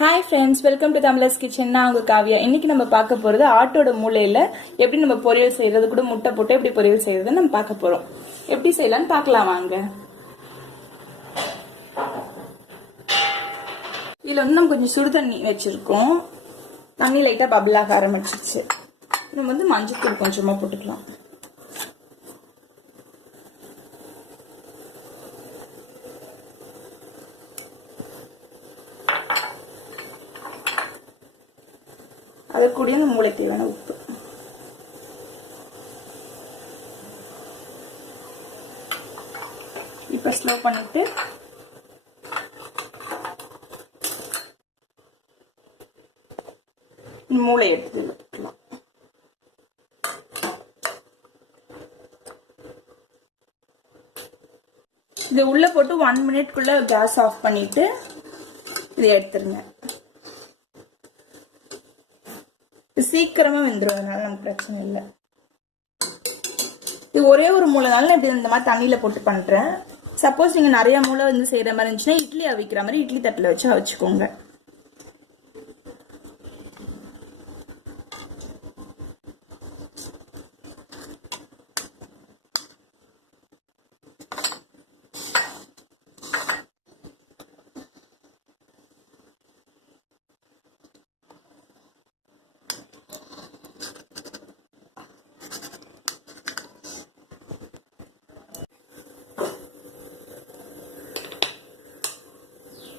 Hi friends, welcome to Tamla's Kitchen. நான் உங்க காவியா. இன்னைக்கு நம்ம பார்க்க போறது ஆட்டோட மூளையில எப்படி நம்ம பொரியல் செய்யறது கூட முட்டை போட்டு எப்படி பொரியல் செய்யறது நம்ம பார்க்க போறோம். எப்படி செய்யலாம்னு பார்க்கலாம் வாங்க. இதுல வந்து நம்ம கொஞ்சம் சுடு தண்ணி வச்சிருக்கோம். தண்ணி லைட்டா பபிள் ஆக ஆரம்பிச்சிருச்சு. நம்ம வந்து மஞ்சள் தூள் கொஞ்சமா போட்டுக்கலாம். அது கூட இந்த மூளை தேவையான உப்பு. இப்ப ஸ்லோ பண்ணிட்டு மூளை எடுத்து விட்டுக்கலாம். இது உள்ள போட்டு 1 மினிட்குள்ள கேஸ் ஆஃப் பண்ணிட்டு இதை எடுத்துருங்க. சீக்கிரமா வெந்துடும், அதனால நமக்கு பிரச்சனை இல்லை. இது ஒரே ஒரு மூளைனால இப்படி இந்த மாதிரி தண்ணியில போட்டு பண்றேன். சப்போஸ் நீங்க நிறைய மூளை வந்து செய்யற மாதிரி இருந்துச்சுன்னா இட்லி அவிக்கிற மாதிரி இட்லி தட்டுல வச்சு அவிச்சுக்கோங்க.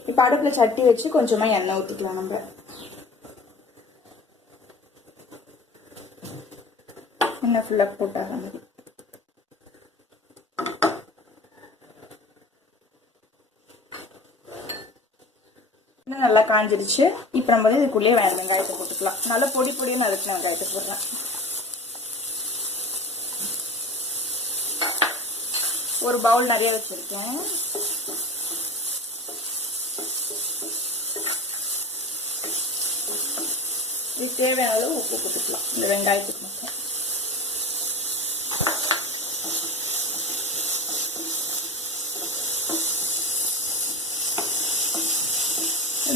இப்ப அடுப்புல சட்டி வச்சு கொஞ்சமா எண்ணெய் ஊத்திக்கலாம். நம்ம எண்ணெய் ஃபுல்லா போட்டாங்க மாதிரி நல்லா காஞ்சிருச்சு. இப்ப நம்ம வந்து இதுக்குள்ளேயே வெங்காயத்தை போட்டுக்கலாம். நல்லா பொடி பொடியா நறுக்கின வெங்காயத்தை போடுறேன். ஒரு பவுல் நிறைய வச்சிருக்கேன். இது தேவையான அளவு உப்பு போட்டுக்கலாம் இந்த வெங்காயத்துக்கு மட்டும்.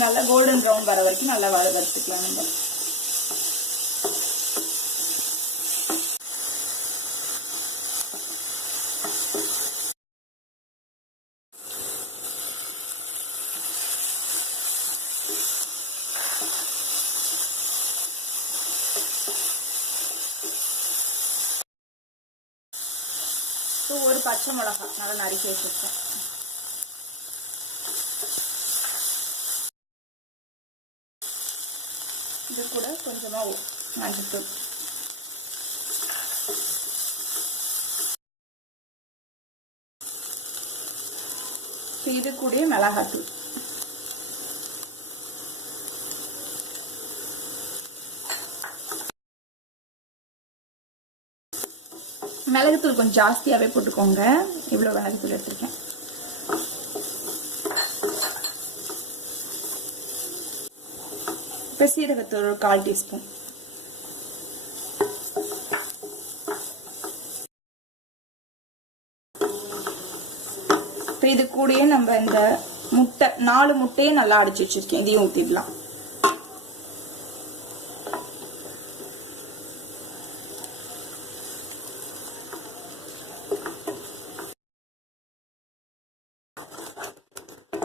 நல்லா கோல்டன் ப்ரௌன் வர வரைக்கும் நல்லா வறுத்துக்கலாம். நம்ம ஒரு பச்சை மிளகாய் நல்லா நறுக்கி வச்சிருக்கேன். இது கூட கொஞ்சமா மஞ்சள், இது கூட மிளகாத்தூள், மிளகுத்தூள் கொஞ்சம் ஜாஸ்தியாவே போட்டுக்கோங்க. இவ்வளவு மிளகுத்தூள் எடுத்துருக்கேன். இப்ப சீரகத்தூள் ஒரு 1/4 டீஸ்பூன். இது கூடயே நம்ம இந்த முட்டை 4 முட்டையே நல்லா அடிச்சு வச்சிருக்கேன். இதையும் ஊத்திடலாம்.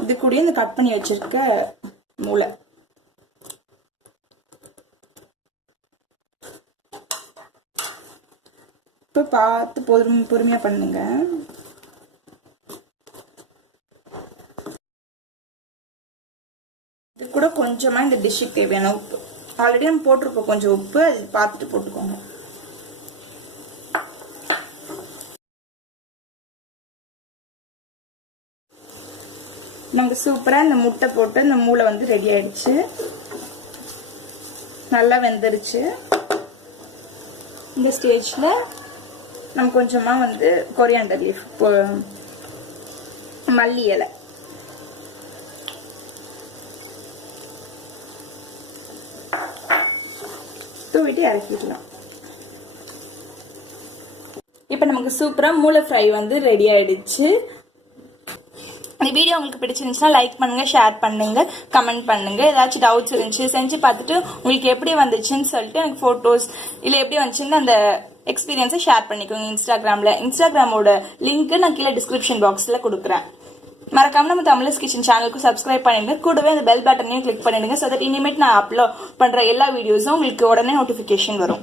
இது கூட இந்த கட் பண்ணி வச்சிருக்க மூளை, இப்ப பார்த்து பொறுமையா பண்ணுங்க. இது கூட கொஞ்சமா இந்த டிஷ்ஷுக்கு தேவையான உப்பு, ஆல்ரெடி நம்ம போட்டிருக்கோம் கொஞ்சம் உப்பு, அது பார்த்துட்டு போட்டுக்கோங்க. நமக்கு சூப்பரா இந்த முட்டை போட்டு இந்த மூளை வந்து ரெடி ஆயிடுச்சு. நல்லா வெந்துருச்சு. இந்த ஸ்டேஜ்ல நம்ம கொஞ்சமா வந்து கொரியாண்டர் லீஃப், மல்லி இலை, தூவிட்டு இறக்கிடலாம். இப்ப நமக்கு சூப்பரா மூளை ஃப்ரை வந்து ரெடி ஆயிடுச்சு. இந்த வீடியோ வீடியோ உங்களுக்கு பிடிச்சிருந்துச்சுன்னா லைக் பண்ணுங்க, ஷேர் பண்ணுங்க, கமெண்ட் பண்ணுங்க. ஏதாச்சும் டவுட்ஸ் இருந்துச்சு செஞ்சு பார்த்துட்டு உங்களுக்கு எப்படி வந்துச்சுன்னு சொல்லிட்டு எனக்கு போட்டோஸ் இல்ல எப்படி வந்துச்சுன்னு அந்த எக்ஸ்பீரியன்ஸை ஷேர் பண்ணிக்கோங்க இன்ஸ்டாகிராமோட லிங்க் நான் கீழே டிஸ்கிரிப்ஷன் பாக்ஸ்ல கொடுக்குறேன். மறக்காம நம்ம தமிழஸ் கிச்சன் சேனலுக்கு சப்ஸ்கிரைப் பண்ணிடுங்க. கூடவே அந்த பெல் பட்டனையும் கிளிக் பண்ணிடுங்க. சோ தட் இனிமேட் நான் அப்லோட் பண்ற எல்லா வீடியோஸும் உங்களுக்கு உடனே நோட்டிபிகேஷன் வரும்.